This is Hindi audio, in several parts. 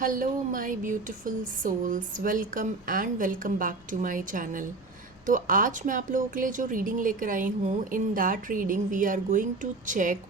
Hello my beautiful souls, welcome and welcome back to my channel. तो आज मैं आप लोगों के लिए जो रीडिंग लेकर आई हूँ, in that reading we are going to check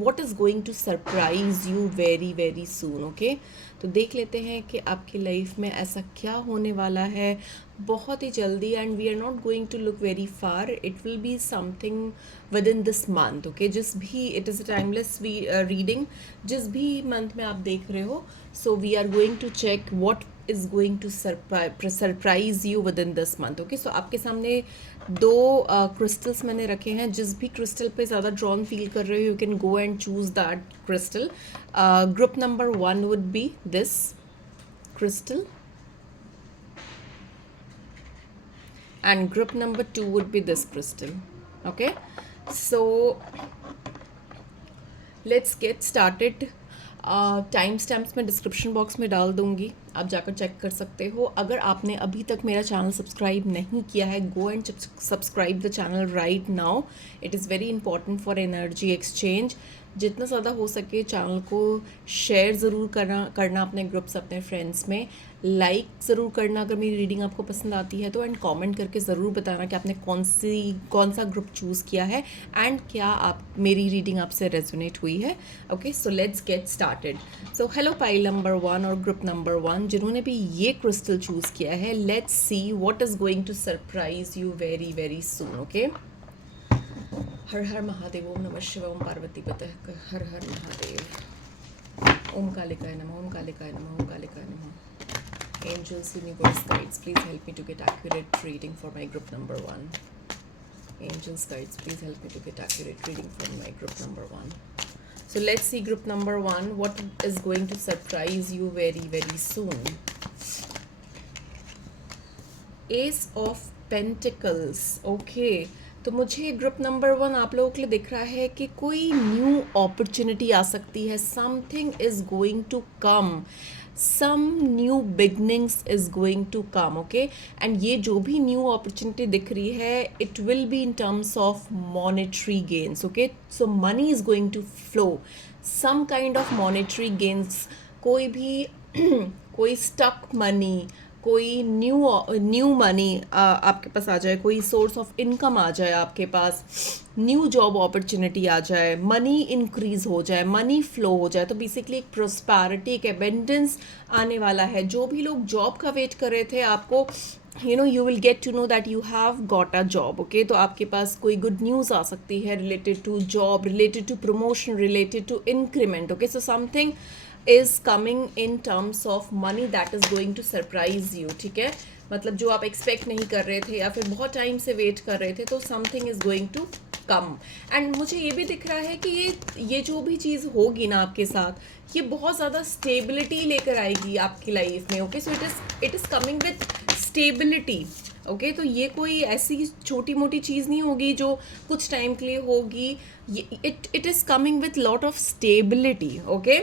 what is going to surprise you very very soon. Okay, तो देख लेते हैं कि आपकी लाइफ में ऐसा क्या होने वाला है बहुत ही जल्दी। And we are not going to look very far, it will be something within this month. Okay, जिस भी it is a timeless reading, जिस भी मंथ में आप देख रहे हो, so we are going to check what is going to surprise you within this month. Okay, so आपके सामने दो क्रिस्टल्स मैंने रखे हैं। जिस भी क्रिस्टल पे ज़्यादा ड्रॉन फील कर रहे हो, you can go and choose that crystal. Group number 1 would be this crystal and group number 2 would be this crystal. Okay, so let's get started. Time stamps मैं डिस्क्रिप्शन बॉक्स में डाल दूंगी, आप जाकर चेक कर सकते हो। अगर आपने अभी तक मेरा चैनल सब्सक्राइब नहीं किया है, go and subscribe the channel right now. It is very important for energy exchange. जितना ज़्यादा हो सके चैनल को शेयर ज़रूर करना अपने ग्रुप्स, अपने फ्रेंड्स में। लाइक ज़रूर करना अगर मेरी रीडिंग आपको पसंद आती है तो, एंड कमेंट करके ज़रूर बताना कि आपने कौन सा ग्रुप चूज़ किया है एंड क्या आप मेरी रीडिंग आपसे रेजोनेट हुई है। Okay, so let's get started. So hello pile number 1 और ग्रुप नंबर 1 जिन्होंने भी ये क्रिस्टल चूज़ किया है, let's see what is going to surprise you very very soon. Okay, हर हर महादेव, ओम नमः शिवाय, ओम पार्वती पते, हर हर महादेव, ओम कालिकाय नमः, ओम कालिकाय नमः, ओम कालिकाय नमः। Angels, universe, guides, please help me to get accurate reading for my group number 1. Angels, guides, please help me to get accurate reading for my group number 1. So let's see group number 1, what is going to surprise you very very soon. Ace of Pentacles. Okay, तो मुझे ग्रुप नंबर 1 आप लोगों के लिए दिख रहा है कि कोई न्यू अपॉर्चुनिटी आ सकती है। Something is going to come, some new beginnings is going to come. Okay, and ये जो भी न्यू अपॉर्चुनिटी दिख रही है, it will be in terms of monetary gains. Okay, so money is going to flow, some kind of monetary gains. कोई भी कोई स्टक मनी, कोई न्यू मनी आपके पास आ जाए, कोई सोर्स ऑफ इनकम आ जाए आपके पास, न्यू जॉब अपॉर्चुनिटी आ जाए, मनी इंक्रीज हो जाए, मनी फ्लो हो जाए। तो बेसिकली एक प्रोस्पैरिटी, एक एबेंडेंस आने वाला है। जो भी लोग जॉब का वेट कर रहे थे, आपको you will get to know that you have got a job. Okay, तो आपके पास कोई गुड न्यूज़ आ सकती है related to job, related to promotion, related to increment. Okay, so something is coming in terms of money that is going to surprise you. ठीक है, मतलब जो आप एक्सपेक्ट नहीं कर रहे थे या फिर बहुत टाइम से वेट कर रहे थे, तो something is going to come. And मुझे ये भी दिख रहा है कि ये जो भी चीज़ होगी ना आपके साथ, ये बहुत ज़्यादा स्टेबिलिटी लेकर आएगी आपकी लाइफ में। Okay, so it is coming with stability. Okay, तो ये कोई ऐसी छोटी मोटी चीज़ नहीं होगी जो कुछ टाइम के लिए होगी। It is coming with lot of stability. Okay,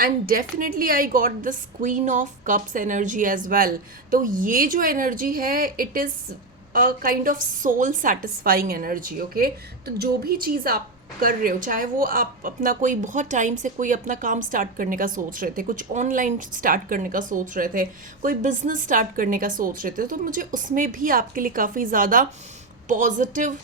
and definitely I got this queen of cups energy as well. तो ये जो एनर्जी है, it is a kind of soul satisfying energy. Okay, तो जो भी चीज़ आप कर रहे हो, चाहे वो आप अपना कोई बहुत टाइम से कोई अपना काम स्टार्ट करने का सोच रहे थे, कुछ ऑनलाइन स्टार्ट करने का सोच रहे थे, कोई बिजनेस स्टार्ट करने का सोच रहे थे, तो मुझे उसमें भी आपके लिए काफ़ी ज़्यादा पॉजिटिव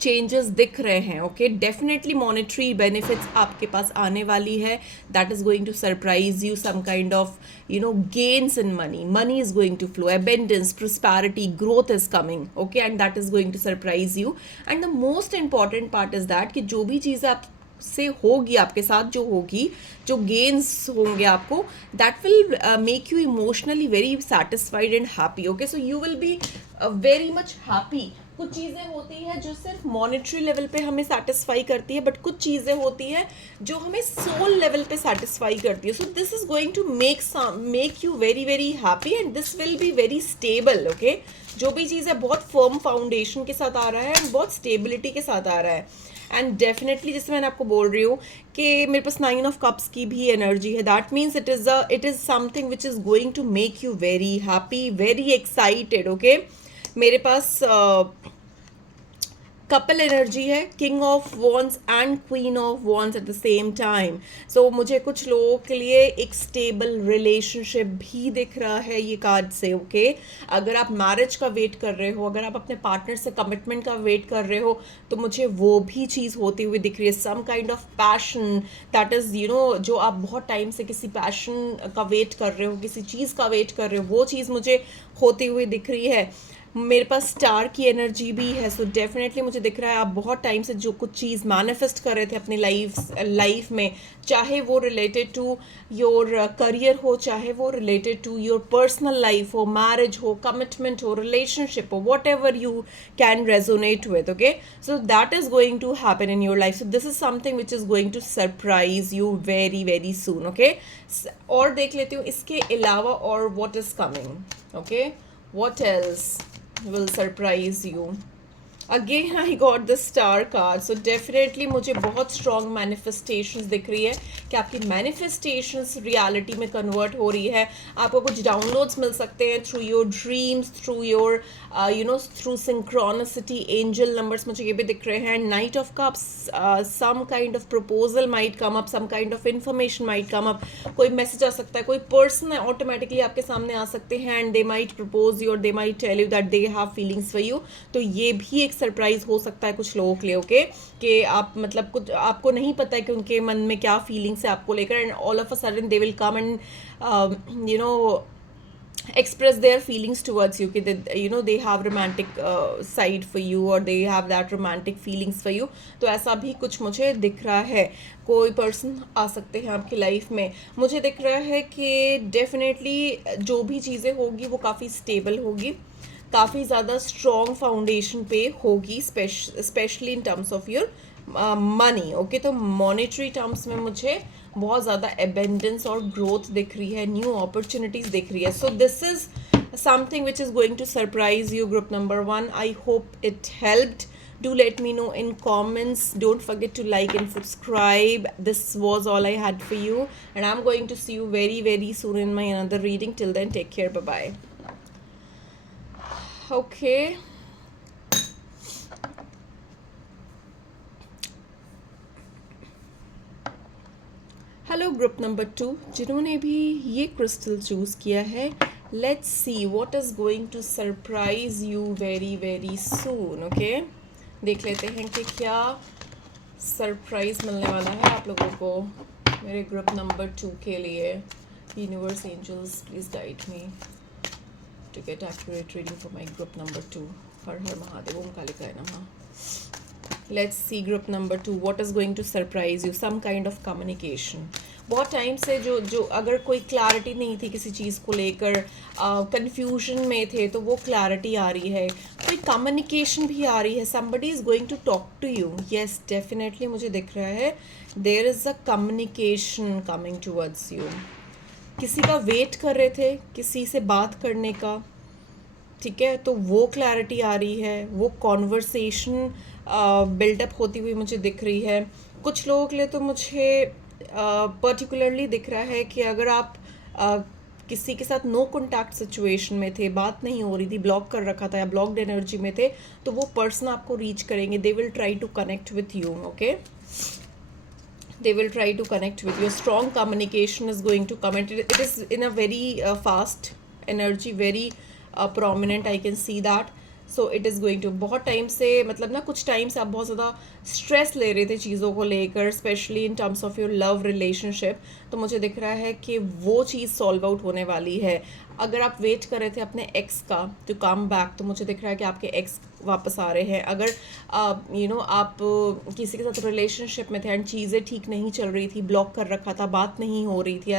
चेंजेस दिख रहे हैं। ओके, डेफिनेटली मॉनेटरी बेनिफिट्स आपके पास आने वाली है, that is going to surprise you. Some kind of gains in money, money is going to flow, abundance, prosperity, growth is coming. Okay, and that is going to surprise you. And the most important part is that कि जो भी चीज़ें आप से होगी, आपके साथ जो होगी, जो गेन्स होंगे आपको, that will make you emotionally very satisfied and happy. Okay, so you will be very much happy. कुछ चीज़ें होती हैं जो सिर्फ मॉनेटरी लेवल पे हमें सेटिस्फाई करती है, बट कुछ चीज़ें होती हैं जो हमें सोल लेवल पे सेटिस्फाई करती है। So this is going to make you very very happy and this will be very stable. Okay, जो भी चीज़ है बहुत फर्म फाउंडेशन के साथ आ रहा है एंड बहुत स्टेबिलिटी के साथ आ रहा है। एंड डेफिनेटली जैसे मैंने आपको बोल रही हूँ कि मेरे पास 9 ऑफ कप्स की भी एनर्जी है, that means it is something which is going to make you very happy, very excited. Okay, मेरे पास कपल एनर्जी है, king of wands and queen of wands at the same time. So मुझे कुछ लोगों के लिए एक स्टेबल रिलेशनशिप भी दिख रहा है ये कार्ड से। ओके, अगर आप मैरिज का वेट कर रहे हो, अगर आप अपने पार्टनर से कमिटमेंट का वेट कर रहे हो, तो मुझे वो भी चीज़ होती हुई दिख रही है। Some kind of passion, that is जो आप बहुत टाइम से किसी पैशन का वेट कर रहे हो, किसी चीज़ का वेट कर रहे हो, वो चीज़ मुझे होती हुई दिख रही है। मेरे पास स्टार की एनर्जी भी है। सो डेफिनेटली मुझे दिख रहा है आप बहुत टाइम से जो कुछ चीज़ मैनिफेस्ट कर रहे थे अपनी लाइफ में, चाहे वो रिलेटेड टू योर करियर हो, चाहे वो related to your personal life हो, मैरिज हो, कमिटमेंट हो, रिलेशनशिप हो, whatever you can resonate with. Okay, so that is going to happen in your life. So this is something which is going to surprise you very very soon. Okay, और देख लेती हूँ इसके अलावा और what is coming. Okay, what else will surprise you? Again I got the star card. So definitely मुझे बहुत strong manifestations दिख रही है कि आपकी manifestations reality में convert हो रही है। आपको कुछ downloads मिल सकते हैं through your dreams, through your through synchronicity, angel numbers मुझे ये भी दिख रहे हैं। Knight of Cups, some kind of proposal might come up, some kind of information might come up, कोई मैसेज आ सकता है, कोई पर्सन है ऑटोमेटिकली आपके सामने आ सकते हैं and they might propose you और they might tell you that they have feelings for you. तो ये भी एक सरप्राइज हो सकता है कुछ लोगों के लिए। ओके, कि आप मतलब कुछ आपको नहीं पता है कि उनके मन में क्या फीलिंग्स है आपको लेकर, and all of a sudden they will come and express their feelings towards you, कि they have romantic side for you or they have that romantic feelings for you। तो ऐसा भी कुछ मुझे दिख रहा है। कोई पर्सन आ सकते हैं आपकी लाइफ में। मुझे दिख रहा है कि डेफिनेटली जो भी चीज़ें होगी वो काफ़ी स्टेबल होगी, काफ़ी ज़्यादा स्ट्रॉन्ग फाउंडेशन पे होगी, specially in terms of your money. Okay, तो मॉनेटरी टर्म्स में मुझे बहुत ज़्यादा एबेंडेंस और ग्रोथ दिख रही है, न्यू अपॉर्चुनिटीज़ दिख रही है। So this is something which is going to surprise you, group number 1. I hope it helped. Do let me know in comments. Don't forget to like and subscribe. This was all I had for you, and I'm going to see you very very soon in my another reading. Till then, take care. Bye bye. Okay. Hello group number 2, जिन्होंने भी ये क्रिस्टल चूज़ किया है, let's see what is going to surprise you very very soon. Okay, देख लेते हैं कि क्या सरप्राइज मिलने वाला है आप लोगों को मेरे ग्रुप नंबर 2 के लिए। Universe, angels, please guide me to get accurate reading for my group number 2। हर हर महादेव, ओम कालिकाय नमः। Let's see group number 2, what is going to surprise you? Some kind of communication। बहुत टाइम से जो अगर कोई क्लैरिटी नहीं थी किसी चीज़ को लेकर, कंफ्यूजन में थे, तो वो क्लैरिटी आ रही है, कोई कम्युनिकेशन भी आ रही है। somebody is going to talk to you। yes, definitely मुझे दिख रहा है there is a communication coming towards you। किसी का वेट कर रहे थे, किसी से बात करने का, ठीक है, तो वो क्लैरिटी आ रही है, वो कॉन्वर्सेशन बिल्डअप होती हुई मुझे दिख रही है। कुछ लोगों के लिए तो मुझे पर्टिकुलरली दिख रहा है कि अगर आप किसी के साथ नो कॉन्टैक्ट सिचुएशन में थे, बात नहीं हो रही थी, ब्लॉक कर रखा था या ब्लॉक्ड एनर्जी में थे, तो वो पर्सन आपको रीच करेंगे। They will try to connect with you. Okay, they will try to connect with you। Strong communication is going to come, it is in a very fast energy, very prominent, I can see that। So it is going to, बहुत टाइम से मतलब ना कुछ टाइम से आप बहुत ज़्यादा स्ट्रेस ले रहे थे चीज़ों को लेकर, specially in terms of your love relationship. तो मुझे दिख रहा है कि वो चीज़ सॉल्व आउट होने वाली है। अगर आप वेट कर रहे थे अपने एक्स का टू कम बैक, तो मुझे दिख रहा है कि आपके एक्स वापस आ रहे हैं। अगर आप किसी के साथ रिलेशनशिप में थे एंड चीज़ें ठीक नहीं चल रही थी, ब्लॉक कर रखा था, बात नहीं हो रही थी,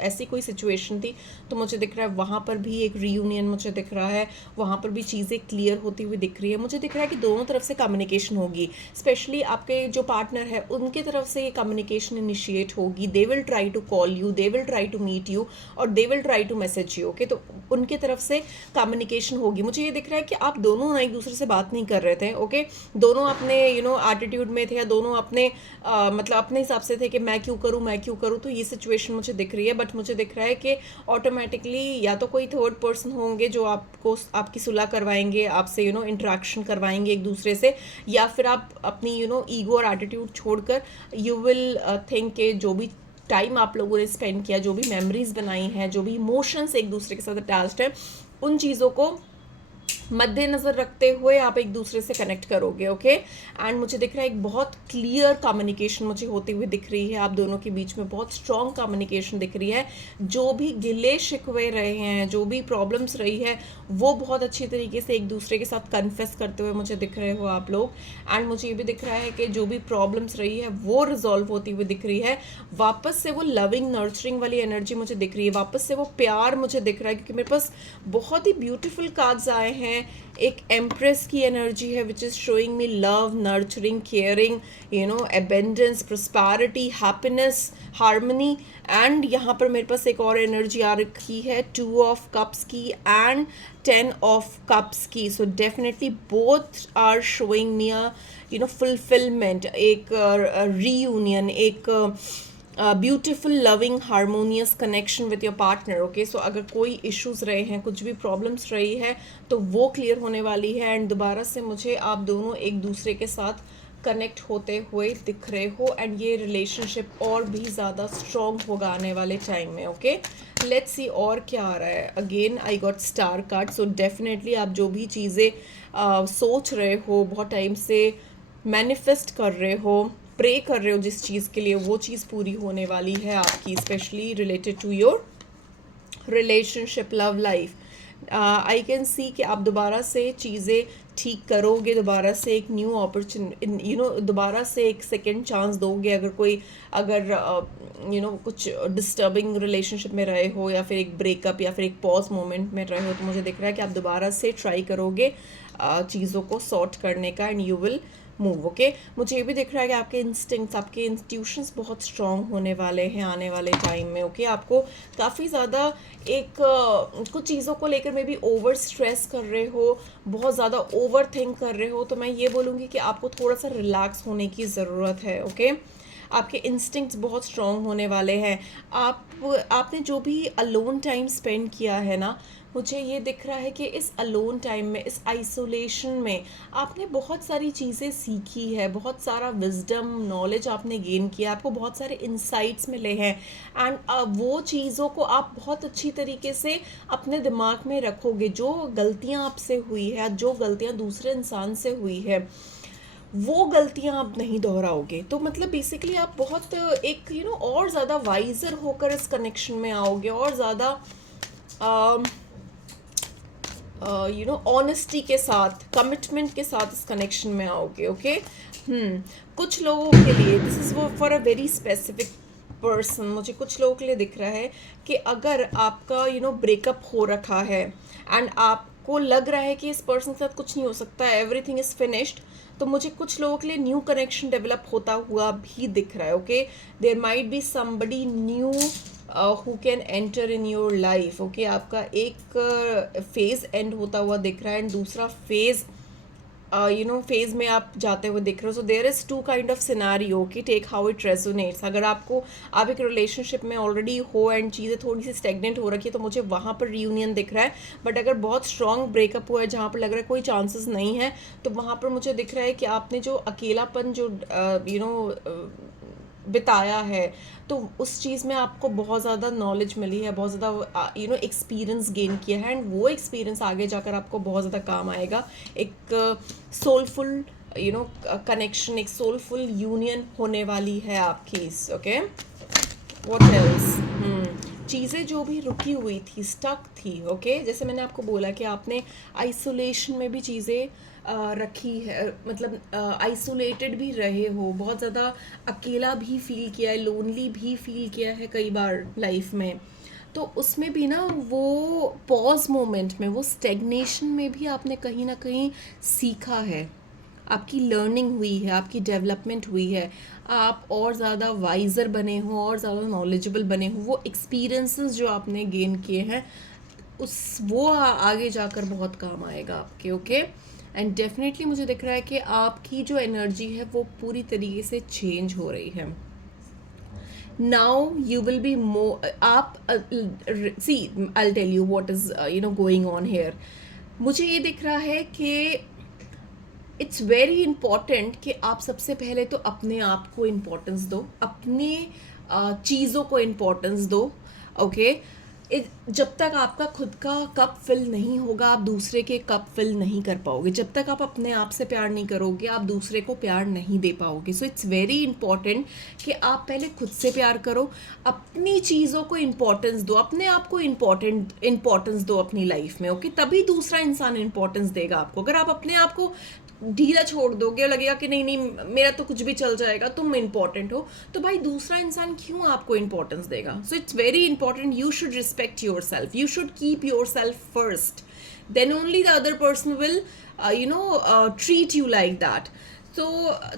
ऐसी कोई सिचुएशन थी, तो मुझे दिख रहा है वहाँ पर भी एक रीयूनियन मुझे दिख रहा है, वहाँ पर भी चीज़ें क्लियर होती हुई दिख रही है। मुझे दिख रहा है कि दोनों तरफ से कम्युनिकेशन होगी, स्पेशली आपके जो पार्टनर है उनके तरफ से ये कम्युनिकेशन इनिशिएट होगी। They will try to call you, they will try to meet you और they will try to message you. Okay, तो उनके तरफ से कम्युनिकेशन होगी। मुझे ये दिख रहा है कि आप दोनों एक दूसरे से बात नहीं कर रहे थे। ओके, दोनों अपने एटीट्यूड में थे, या दोनों अपने मतलब अपने हिसाब से थे कि मैं क्यों करूं। तो ये सिचुएशन मुझे दिख रही है, बट मुझे दिख रहा है कि ऑटोमेटिकली या तो कोई थर्ड पर्सन होंगे जो आपको आपकी सुलह करवाएंगे, आपसे इंटरेक्शन करवाएंगे एक दूसरे से, या फिर आप अपनी ईगो और एटीट्यूड छोड़कर यू विल थिंक के जो भी टाइम आप लोगों ने स्पेंड किया, जो भी मेमोरीज बनाई हैं, जो भी इमोशंस एक दूसरे के साथ अटैच्ड हैं, उन चीज़ों को मद्देनजर रखते हुए आप एक दूसरे से कनेक्ट करोगे। ओके, एंड मुझे दिख रहा है एक बहुत क्लियर कम्युनिकेशन मुझे होती हुई दिख रही है, आप दोनों के बीच में बहुत स्ट्रॉन्ग कम्युनिकेशन दिख रही है। जो भी गिले शिकवे रहे हैं, जो भी प्रॉब्लम्स रही है, वो बहुत अच्छी तरीके से एक दूसरे के साथ कन्फेस करते हुए मुझे दिख रहे हो आप लोग। एंड मुझे ये भी दिख रहा है कि जो भी प्रॉब्लम्स रही है वो रिजॉल्व होती हुई दिख रही है। वापस से वो लविंग नर्चरिंग वाली एनर्जी मुझे दिख रही है, वापस से वो प्यार मुझे दिख रहा है, क्योंकि मेरे पास बहुत ही ब्यूटीफुल कार्ड्स आए हैं। एक एम्प्रेस की एनर्जी है which is showing me love, nurturing, caring, abundance, prosperity, happiness, harmony. And यहाँ पर मेरे पास एक और एनर्जी आ रखी है 2 ऑफ कप्स की एंड 10 ऑफ कप्स की। So definitely both are showing me a fulfilment, एक रीयूनियन, एक beautiful loving harmonious connection with your partner. Okay, so अगर कोई इश्यूज रहे हैं, कुछ भी प्रॉब्लम्स रही है, तो वो क्लियर होने वाली है। एंड दोबारा से मुझे आप दोनों एक दूसरे के साथ कनेक्ट होते हुए दिख रहे हो, एंड ये रिलेशनशिप और भी ज़्यादा स्ट्रॉन्ग होगा आने वाले टाइम में। ओके, लेट्स सी और क्या आ रहा है। Again I got star card. So definitely आप जो भी चीज़ें सोच रहे हो, बहुत टाइम से मैनिफेस्ट कर रहे हो, प्रे कर रहे हो जिस चीज़ के लिए, वो चीज़ पूरी होने वाली है आपकी, specially related to your relationship, love life. I can see कि आप दोबारा से चीज़ें ठीक करोगे, दोबारा से एक न्यू अपॉर्चुनिटी, दोबारा से एक सेकेंड चांस दोगे। अगर कुछ डिस्टर्बिंग रिलेशनशिप में रहे हो, या फिर एक ब्रेकअप, या फिर एक पॉज मोमेंट में रहे हो, तो मुझे दिख रहा है कि आप दोबारा से ट्राई करोगे चीज़ों को सॉर्ट करने का, and you will move. Okay, मुझे ये भी दिख रहा है कि आपके इंस्टिंक्ट्स, आपके इंस्टीट्यूशंस बहुत स्ट्रॉन्ग होने वाले हैं आने वाले टाइम में। ओके, आपको काफ़ी ज़्यादा कुछ चीज़ों को लेकर मे बी ओवर स्ट्रेस कर रहे हो, बहुत ज़्यादा ओवर थिंक कर रहे हो, तो मैं ये बोलूँगी कि आपको थोड़ा सा रिलैक्स होने की ज़रूरत है। ओके, आपके इंस्टिंक्ट्स बहुत स्ट्रॉन्ग होने वाले हैं। आपने जो भी अलोन टाइम स्पेंड किया है ना, मुझे ये दिख रहा है कि इस अलोन टाइम में, इस आइसोलेशन में आपने बहुत सारी चीज़ें सीखी है, बहुत सारा विजडम, नॉलेज आपने गेन किया, आपको बहुत सारे इंसाइट्स मिले हैं। एंड वो चीज़ों को आप बहुत अच्छी तरीके से अपने दिमाग में रखोगे। जो गलतियाँ आपसे हुई है, जो गलतियाँ दूसरे इंसान से हुई है, वो गलतियां आप नहीं दोहराओगे। तो मतलब बेसिकली आप बहुत एक और ज़्यादा वाइजर होकर इस कनेक्शन में आओगे, और ज़्यादा ऑनेस्टी के साथ, कमिटमेंट के साथ इस कनेक्शन में आओगे। ओके, कुछ लोगों के लिए this is for a very specific person. मुझे कुछ लोगों के लिए दिख रहा है कि अगर आपका ब्रेकअप हो रखा है, एंड आपको लग रहा है कि इस पर्सन के साथ कुछ नहीं हो सकता, एवरीथिंग इज़ फिनिश्ड, तो मुझे कुछ लोगों के लिए न्यू कनेक्शन डेवलप होता हुआ भी दिख रहा है। Okay, there might be somebody new who can enter in your life. Okay, आपका एक फेज एंड होता हुआ दिख रहा है, एंड दूसरा फेज फेज में आप जाते हुए दिख रहे हो। So there is 2 kind of scenario कि टेक हाउ इट रेजोनेट्स। अगर आप एक रिलेशनशिप में ऑलरेडी हो एंड चीज़ें थोड़ी सी स्टेगनेंट हो रखी है, तो मुझे वहाँ पर रीयूनियन दिख रहा है। बट अगर बहुत स्ट्रॉन्ग ब्रेकअप हुआ है, जहाँ पर लग रहा है कोई चांसेस नहीं है, तो वहाँ पर मुझे दिख रहा है कि आपने जो अकेलापन जो बिताया है, तो उस चीज़ में आपको बहुत ज़्यादा नॉलेज मिली है, बहुत ज़्यादा एक्सपीरियंस गेन किया है, एंड वो एक्सपीरियंस आगे जाकर आपको बहुत ज़्यादा काम आएगा। एक सोलफुल कनेक्शन, एक सोलफुल यूनियन होने वाली है आपकी। ओके, व्हाट एल्स, चीज़ें जो भी रुकी हुई थी, स्टक थी। ओके, जैसे मैंने आपको बोला कि आपने आइसोलेशन में भी चीज़ें रखी है, मतलब आइसोलेटेड भी रहे हो, बहुत ज़्यादा अकेला भी फील किया है, लोनली भी फील किया है कई बार लाइफ में। तो उसमें भी ना, वो पॉज मोमेंट में, वो स्टेग्नेशन में भी आपने कहीं ना कहीं सीखा है, आपकी लर्निंग हुई है, आपकी डेवलपमेंट हुई है, आप और ज़्यादा वाइज़र बने हो, और ज़्यादा नॉलेजेबल बने हो। वो एक्सपीरियंसेस जो आपने गेन किए हैं, वो आगे जाकर बहुत काम आएगा आपके। ओके, एंड डेफिनेटली मुझे दिख रहा है कि आपकी जो एनर्जी है वो पूरी तरीके से चेंज हो रही है। Now you will be more, आप see, I will tell you what is going on here. मुझे ये दिख रहा है कि इट्स वेरी इम्पॉर्टेंट कि आप सबसे पहले तो अपने आप को इम्पोर्टेंस दो, अपनी चीज़ों को इम्पोर्टेंस दो। ओके, जब तक आपका खुद का कप फिल नहीं होगा आप दूसरे के कप फिल नहीं कर पाओगे। जब तक आप अपने आप से प्यार नहीं करोगे आप दूसरे को प्यार नहीं दे पाओगे। सो इट्स वेरी इंपॉर्टेंट कि आप पहले खुद से प्यार करो, अपनी चीज़ों को इम्पोर्टेंस दो, अपने आप को इम्पोर्टेंस दो अपनी लाइफ में। ओके, तभी दूसरा इंसान इम्पोर्टेंस देगा आपको। अगर आप अपने आप को ढीला छोड़ दोगे और लगेगा कि नहीं नहीं मेरा तो कुछ भी चल जाएगा, तुम इम्पोर्टेंट हो, तो भाई दूसरा इंसान क्यों आपको इम्पोर्टेंस देगा। So it's very important, you should respect yourself, you should keep yourself first, then only the other person will treat you like that.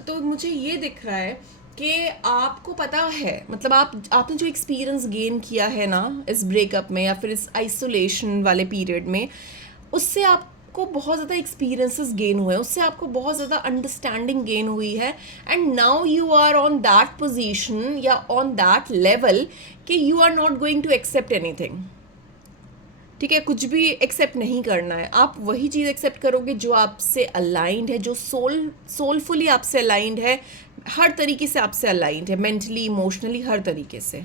तो मुझे ये दिख रहा है कि आपको पता है, मतलब आपने जो एक्सपीरियंस गेन किया है ना इस ब्रेकअप में या फिर इस आइसोलेशन वाले पीरियड में, उससे आपको बहुत ज़्यादा एक्सपीरियंसेस गेन हुए हैं, उससे आपको बहुत ज़्यादा अंडरस्टैंडिंग गेन हुई है। And now you are on that position या ऑन दैट लेवल कि you are not going to accept anything. ठीक है, कुछ भी एक्सेप्ट नहीं करना है, आप वही चीज़ एक्सेप्ट करोगे जो आपसे अलाइंड है, जो सोलफुली आपसे अलाइंड है, हर तरीके से आपसे अलाइंड है, मेंटली इमोशनली हर तरीके से।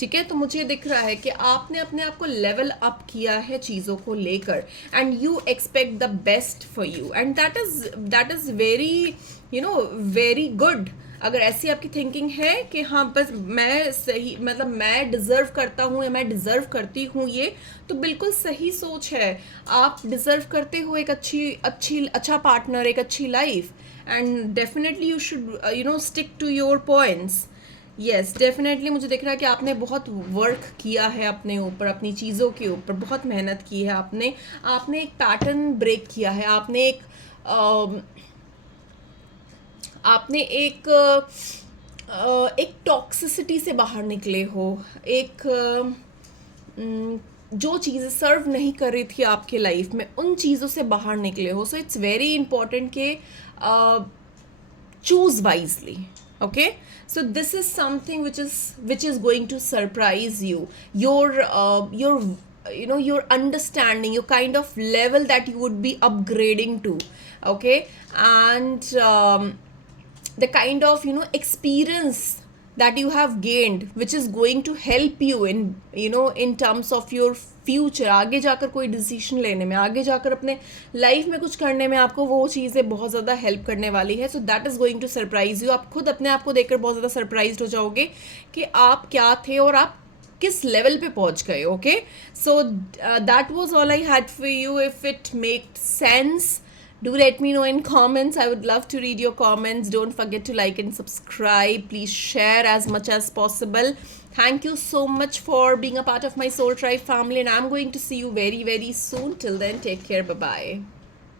ठीक है, तो मुझे दिख रहा है कि आपने अपने आप को लेवल अप किया है चीज़ों को लेकर, and you expect the best for you, and that is very very good. अगर ऐसी आपकी थिंकिंग है कि हाँ बस मैं सही, मतलब मैं डिज़र्व करता हूँ या मैं डिज़र्व करती हूँ, ये तो बिल्कुल सही सोच है। आप डिज़र्व करते हो एक अच्छा पार्टनर, एक अच्छी life, and definitely you should stick to your points. Yes, definitely मुझे दिख रहा है कि आपने बहुत वर्क किया है अपने ऊपर, अपनी चीज़ों के ऊपर बहुत मेहनत की है आपने एक पैटर्न ब्रेक किया है, आपने एक टॉक्सिसिटी से बाहर निकले हो, जो चीज़ें सर्व नहीं कर रही थी आपके लाइफ में उन चीज़ों से बाहर निकले हो। सो इट्स वेरी इंपॉर्टेंट कि choose wisely. Okay, so this is something which is going to surprise you, your understanding, your kind of level that you would be upgrading to. Okay, and the kind of experience that you have gained which is going to help you in terms of your future, आगे जाकर कोई डिसीजन लेने में, आगे जाकर अपने लाइफ में कुछ करने में आपको वो चीज़ें बहुत ज़्यादा हेल्प करने वाली है। So that is going to surprise you. आप खुद अपने आप को देखकर बहुत ज़्यादा सरप्राइज हो जाओगे कि आप क्या थे और आप किस लेवल पे पहुंच गए। Okay, so that was all I had for you. If it maked sense, do let me know in comments. I would love to read your comments. Don't forget to like and subscribe. Please share as much as possible. Thank you so much for being a part of my Soul Tribe family, and I'm going to see you very, very soon. Till then, take care. Bye bye.